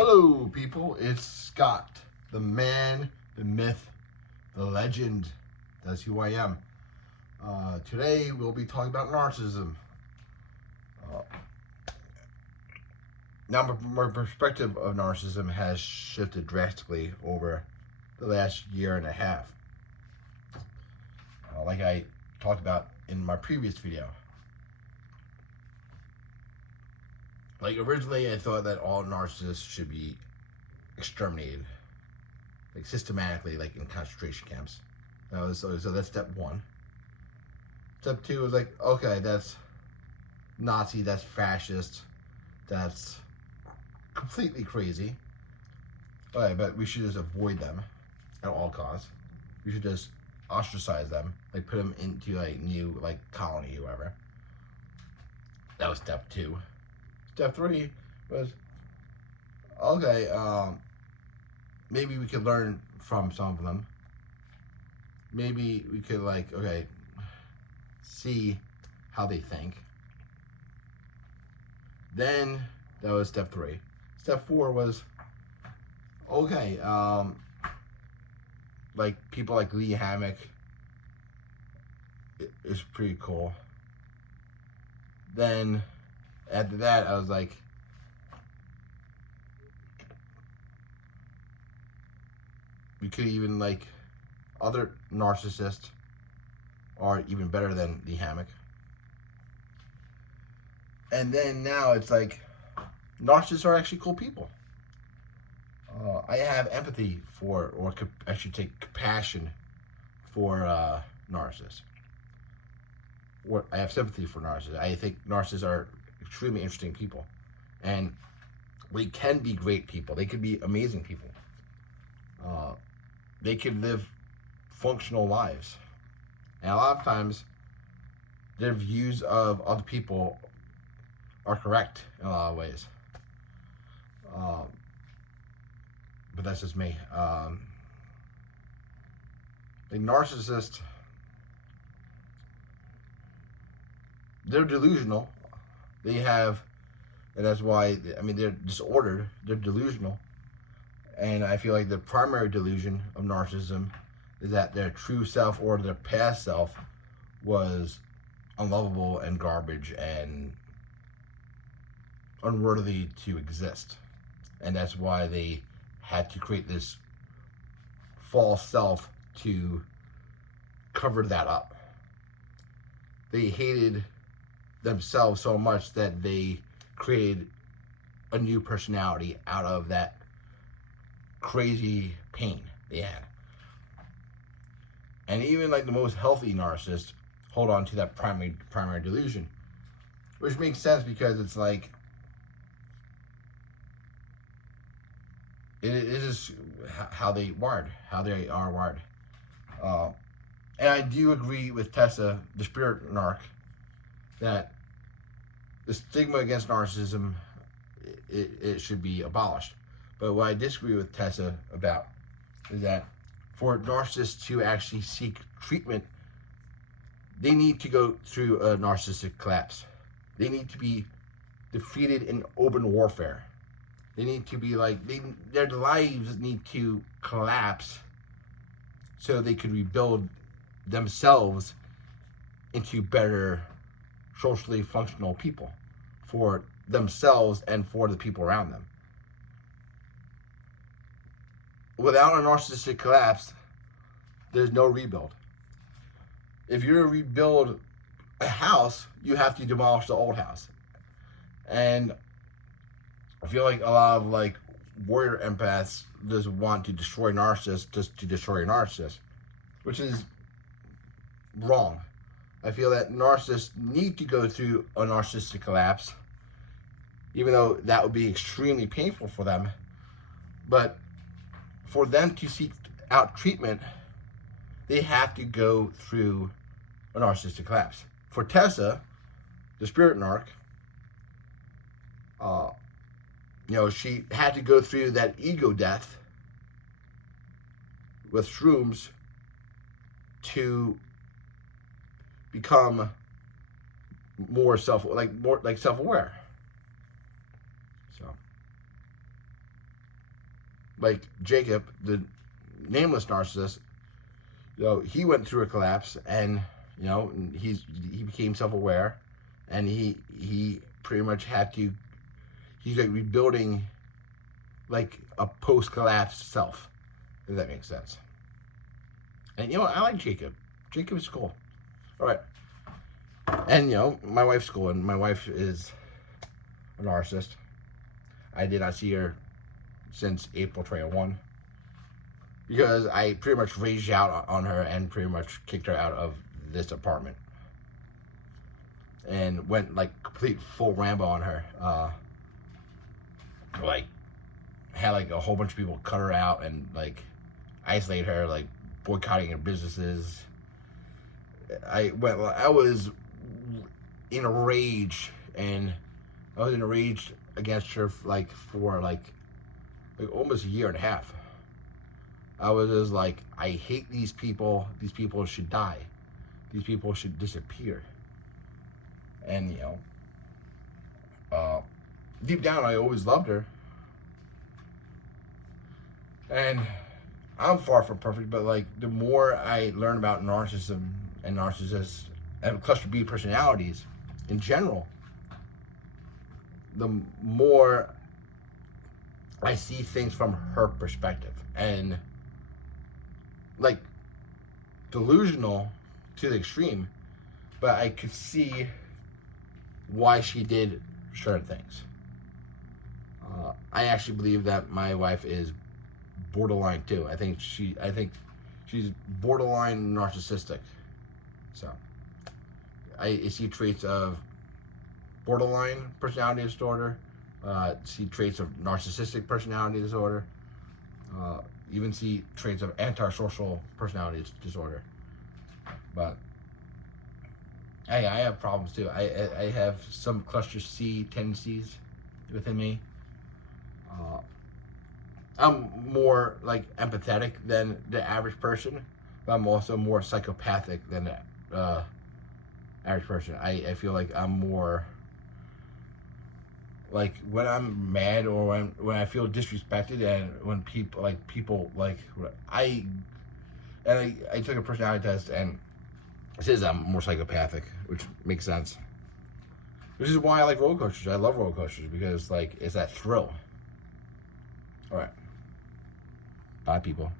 Hello, people. It's Scott, the man, the myth, the legend. That's who I am. Today, we'll be talking about narcissism. Now, my perspective of narcissism has shifted drastically over the last year and a half. Like I talked about in my previous video. Like, originally, I thought that all narcissists should be exterminated, like systematically, like in concentration camps. So that's step one. Step two was like, okay, that's Nazi, that's fascist, that's completely crazy. Okay, but we should just avoid them at all costs. We should just ostracize them, like put them into like new like colony or whatever. That was step two. Step three was, okay, maybe we could learn from some of them. Maybe we could, like, okay, see how they think. Then, that was step three. Step four was, okay, like, people like Lee Hammock is pretty cool. Then, after that, I was like, we could even, like, other narcissists are even better than the Hammock. And then now it's like, narcissists are actually cool people. I have empathy for, or I should say compassion for narcissists. Or I have sympathy for narcissists. I think narcissists are extremely interesting people. And they can be great people. They can be amazing people. They can live functional lives. And a lot of times, their views of other people are correct in a lot of ways. But that's just me. The narcissist, they're delusional. They have, and that's why, I mean, they're disordered, they're delusional. And I feel like the primary delusion of narcissism is that their true self or their past self was unlovable and garbage and unworthy to exist. And that's why they had to create this false self to cover that up. They hated themselves so much that they created a new personality out of that crazy pain they had. And even like the most healthy narcissists hold on to that primary delusion, which makes sense because it's like, it is how they are wired. And I do agree with Tessa, the spirit narc, that the stigma against narcissism, it should be abolished. But what I disagree with Tessa about is that for narcissists to actually seek treatment, they need to go through a narcissistic collapse. They need to be defeated in open warfare. They need to be like, their lives need to collapse so they could rebuild themselves into better socially functional people for themselves and for the people around them. Without a narcissistic collapse, there's no rebuild. If you're to rebuild a house, you have to demolish the old house. And I feel like a lot of like warrior empaths just want to destroy narcissists just to destroy a narcissist, which is wrong. I feel that narcissists need to go through a narcissistic collapse, even though that would be extremely painful for them. But for them to seek out treatment, they have to go through a narcissistic collapse. For Tessa, the spirit narc, she had to go through that ego death with shrooms to become more self-aware. So like Jacob, the nameless narcissist, he went through a collapse, and he became self-aware, and he pretty much had to. He's like rebuilding, like a post-collapse self, if that makes sense. And I like Jacob. Jacob is cool. All right. And my wife's cool, and my wife is a narcissist. I did not see her since April 21 because I pretty much raged out on her and pretty much kicked her out of this apartment and went like complete full Rambo on her. Like had like a whole bunch of people cut her out and like isolate her, like boycotting her businesses. I was in a rage, and I was in a rage against her for almost a year and a half. I was just like, I hate these people. These people should die. These people should disappear. And deep down, I always loved her. And I'm far from perfect, but like the more I learn about narcissism and narcissists and cluster B personalities in general, the more I see things from her perspective, and like delusional to the extreme, but I could see why she did certain things. I actually believe that my wife is borderline too. I think she's borderline narcissistic. So I see traits of borderline personality disorder, see traits of narcissistic personality disorder, even see traits of antisocial personality disorder. But I have problems too. I have some cluster C tendencies within me. I'm more like empathetic than the average person, but I'm also more psychopathic than the average person. I feel like I'm more like when I'm mad or when I feel disrespected, and when people I took a personality test, and it says I'm more psychopathic, which makes sense. Which is why I like roller coasters. I love roller coasters because it's that thrill. All right. Bye, people.